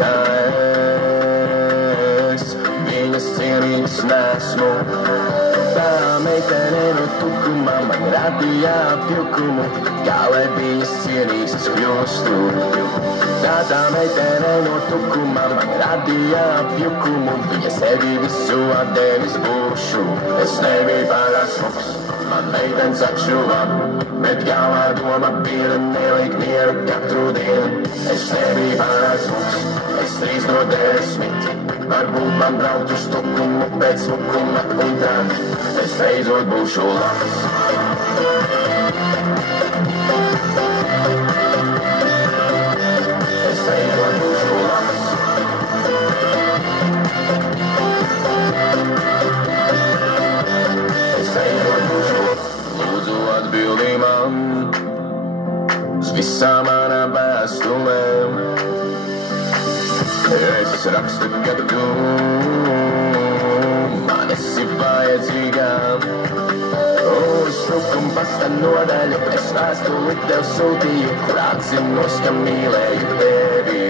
kā es. Viņas cienīgs nesmu. Tā meitene no tukuma man radīja apjukumu, kā lai viņas cienīgs es kļūstu. Tā meitene no tukuma man radīja apjukumu, viņa sevi visu atdevis būšu. Es nebiju pārāk smuks, man meitenes atšuva, bet galvā doma bija nelikt mieru katru dienu. Es nebiju pārāk smuks, es 3 no 10. Varbūt man braukt uz tukumu pēc smukuma un tad es beidzot būšu labs. Es beidzot būšu labs. Es beidzot būšu labs. Lūdzu atbildi man uz visām manām vēstulēm. Es rakstu, ka tu man esi vajadzīgā. Uz tukuma pasta nodaļu es vēstuli tev sūtīju, kur atzinos, ka mīlēju tevi.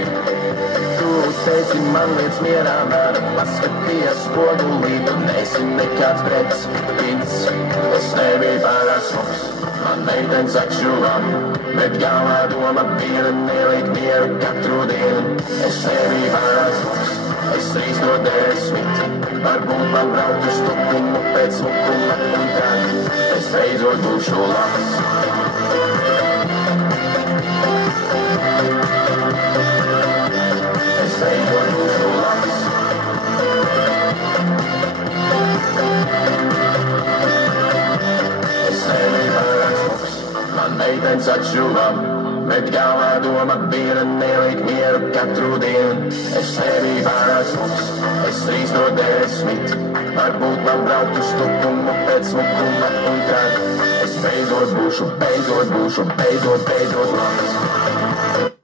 Tu teici man līdz mierā, man paskatījies spogulī, tu neesi nekāds brets pits. Es nebiju pārāk smuks, man meitenes atšuva, bet galvā doma bija nelikt mieru katru dienu. Es nebiju pārāk smuks, es 3 no 10. Varbūt man braukt uz tukumu pēc smukuma un tad es beidzot būšu labs. Es beidzot būšu labs. Es nebiju pārāk smuks, man meitenes atšuva, bet galvā doma bija nelikt mieru katru dienu. Es nebiju pārāk smuks, es 3 no 10. Varbūt man braukt uz tukumu pēc smukuma un tad es beidzot būšu labs.